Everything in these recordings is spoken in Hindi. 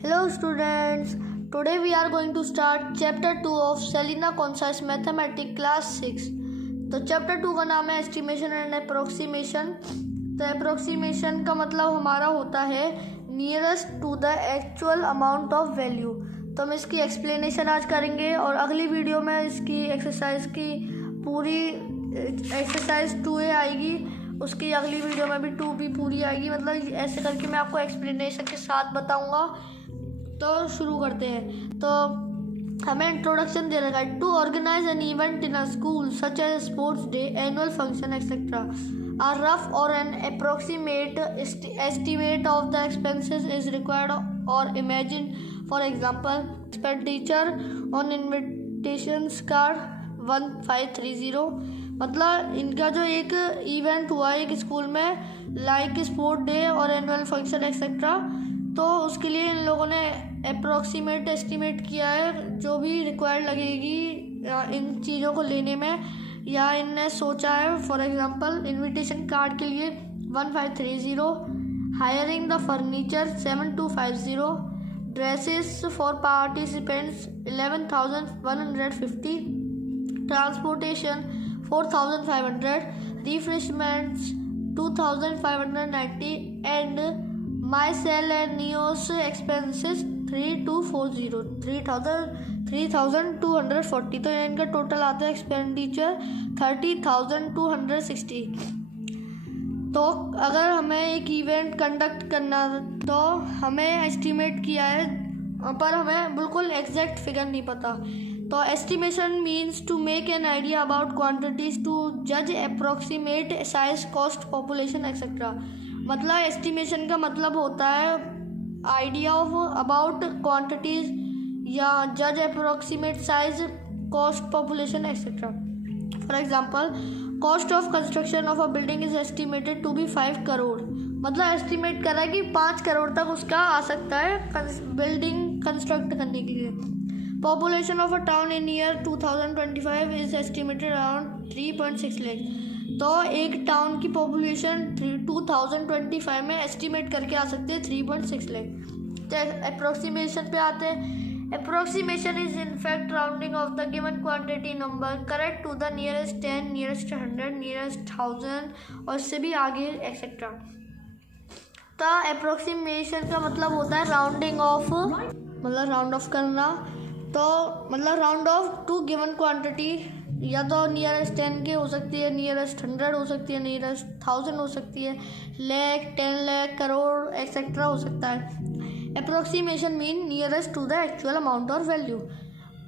Hello students, today we are going to start chapter 2 of Selina Concise Mathematics class 6. तो चैप्टर 2 का नाम है एस्टिमेशन एंड अप्रोक्सीमेशन. तो अप्रोक्सीमेशन का मतलब हमारा होता है nearest to the actual amount of value. तो हम इसकी एक्सप्लेनेशन आज करेंगे और अगली वीडियो में इसकी एक्सरसाइज की पूरी एक्सरसाइज 2A आएगी, उसकी अगली वीडियो में भी 2B पूरी आएगी. मतलब ऐसे करके मैं आपको एक्सप्लेनेशन के साथ बताऊंगा. तो शुरू करते हैं. तो हमें इंट्रोडक्शन दे रखा है. To organise an event in a school such as sports day, annual function etcetera, a rough or an approximate estimate of the expenses is required or imagined. For example, expenditure on invitations card 1530. मतलब इनका जो एक इवेंट हुआ एक स्कूल में लाइक स्पोर्ट डे और एनुअल फंक्शन एक्सेट्रा, तो उसके लिए इन लोगों ने अप्रोक्सीमेट एस्टिमेट किया है जो भी रिक्वायर्ड लगेगी इन चीज़ों को लेने में, या इनने सोचा है. फॉर एग्जांपल इनविटेशन कार्ड के लिए 1530, hiring the furniture 7250, dresses for participants 11,150, transportation 4,500, refreshments 2,590 and miscellaneous expenses 3,240. तो इनका टोटल आता है एक्सपेंडिचर 30,260. तो अगर हमें एक इवेंट कंडक्ट करना तो हमें एस्टिमेट किया है, पर हमें बिल्कुल एग्जैक्ट फिगर नहीं पता. तो estimation means to make an idea about quantities, to जज approximate size, cost, population etcetera. मतलब एस्टिमेशन का मतलब होता है आइडिया ऑफ अबाउट क्वांटिटीज या जज approximate size, cost, population etcetera. For example, cost of construction of a building is estimated to be 5 crore. मतलब एस्टिमेट करा कि 5 करोड़ तक उसका आ सकता है बिल्डिंग कंस्ट्रक्ट करने के लिए. Population of a town in year 2025 is estimated around 3.6 lakh. तो एक टाउन की पॉपुलेशन 2025 में एस्टिमेट करके आ सकते हैं 3.6 लाख. तो अप्रोक्सीमेशन पे आते हैं. Approximation is in fact rounding off the given quantity number correct to the nearest 10, nearest 100, nearest 1000 और इससे भी आगे एक्सेट्रा. तो अप्रोक्सीमेशन का मतलब होता है राउंडिंग ऑफ, मतलब राउंड ऑफ करना. तो मतलब round off to given quantity, या तो नियरेस्ट 10 के हो सकती है, नियरेस्ट 100 हो सकती है, नियरेस्ट 1000 हो सकती है, लाख, 10 लाख, करोड़ एक्सेट्रा हो सकता है. Approximation mean nearest to the actual amount और वैल्यू.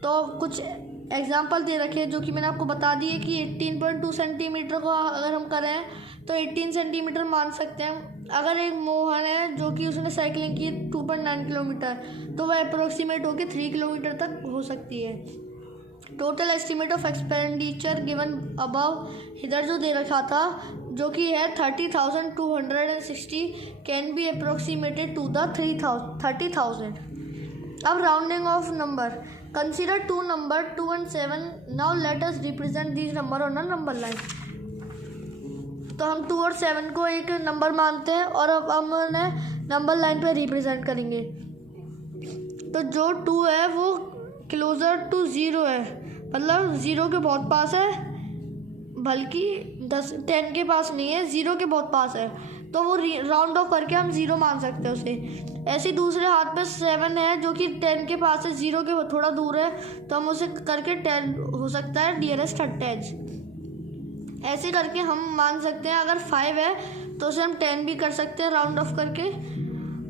तो कुछ एग्जांपल दे रखे हैं जो कि मैंने आपको बता दी है कि 18.2 सेंटीमीटर को अगर हम करें तो 18 सेंटीमीटर मान सकते हैं. अगर एक मोहन है जो कि उसने साइकिलिंग की 2.9 किलोमीटर, तो वह अप्रोक्सीमेट होकर 3 किलोमीटर तक हो सकती है. Total estimate of expenditure given above, इधर जो दे रखा था जो कि है 30,260, can be approximated to the 30,000. अब rounding off number, consider two number 2 and 7. Now let us represent this number on a number line. तो हम 2 और 7 को एक नंबर मानते हैं और अब हम उन्हें नंबर लाइन पे रिप्रेजेंट करेंगे. तो जो 2 है वो क्लोजर टू 0 है, मतलब 0 के बहुत पास है, बल्कि 10 के पास नहीं है, 0 के बहुत पास है. तो वो राउंड ऑफ करके हम 0 मान सकते हैं उसे. ऐसे दूसरे हाथ पे 7 है जो कि 10 के पास है, 0 के थोड़ा दूर है, तो हम उसे करके 10 हो सकता है नियरेस्ट 10. ऐसे करके हम मान सकते हैं. अगर 5 है तो उसे हम 10 भी कर सकते हैं राउंड ऑफ करके.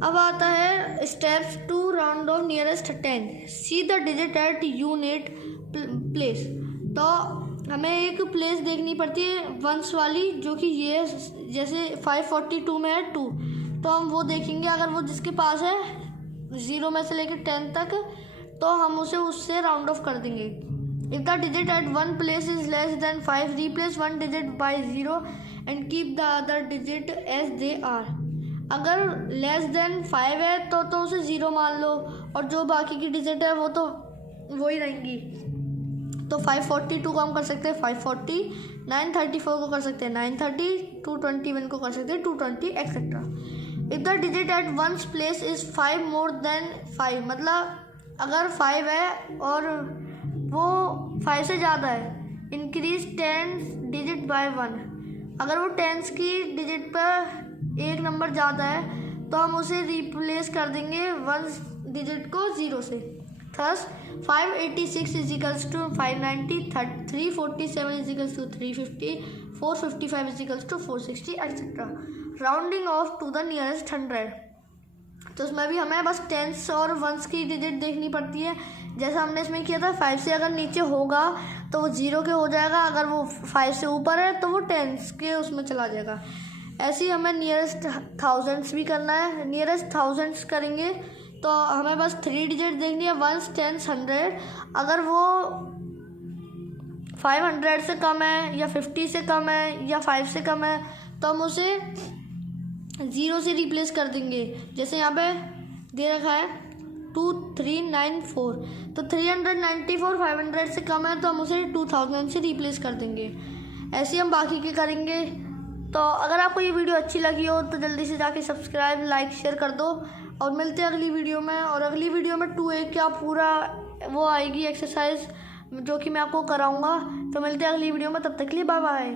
अब आता है steps to round off nearest 10. See the digit at unit place. तो हमें एक प्लेस देखनी पड़ती है वंस वाली, जो कि ये जैसे 542 में है 2, तो हम वो देखेंगे. अगर वो जिसके पास है 0 में से लेकर 10 तक, तो हम उसे उससे राउंड ऑफ कर देंगे. If the digit at one place is less than 5, replace one digit by 0 and keep the other digit as they are. अगर लेस देन 5 है तो उसे 0 मान लो, और जो बाकी की डिजिट है वो तो वही रहेंगी. तो 542 को हम कर सकते हैं 540, 934 को कर सकते हैं 930, 221 को कर सकते हैं 220 etcetera. If the digit at ones place is 5 more than 5, मतलब अगर 5 है और वो 5 से ज़्यादा है, इंक्रीज 10 डिजिट बाय 1, अगर वो 10 की डिजिट पर एक नंबर ज़्यादा है तो हम उसे रिप्लेस कर देंगे 1 डिजिट को 0 से। Thus 586 is equals to 590, 347 is equals to 350, 455 is equals to 460 etcetera. Rounding off to the nearest 100, तो उसमें भी हमें बस टेंस और वंस की डिजिट देखनी पड़ती है। जैसा हमने इसमें किया था, 5 से अगर नीचे होगा तो वो 0 के हो जाएगा, अगर वो 5 से ऊपर है तो वो टेंस के उसमें चला जाएगा। ऐसे ही हमें नियरेस्ट थाउजेंड्स भी करना है। नियरेस्ट थाउजेंड्स करेंगे तो हमें बस 3 डिजिट देखनी है, 1, 10, 100। अगर वो 500 से कम है या 50 से कम है या 5 से कम है तो हम उसे 0 से रिप्लेस कर देंगे। जैसे यहाँ पे दे रखा है 2394, तो 394 500 से कम है तो हम उसे 2000 से रिप्लेस कर देंगे। ऐसे हम बाकी के करेंगे। तो अगर आपको ये वीडियो अच्छी लगी हो तो जल्दी से जाके सब्सक्राइब, लाइक, शेयर कर दो और मिलते हैं अगली वीडियो में। और अगली वीडियो में 2A का पूरा वो आएगी एक्सरसाइज जो कि मैं आपको कराऊंगा। तो मिलते हैं अगली वीडियो में, तब तक के लिए बाय बाय।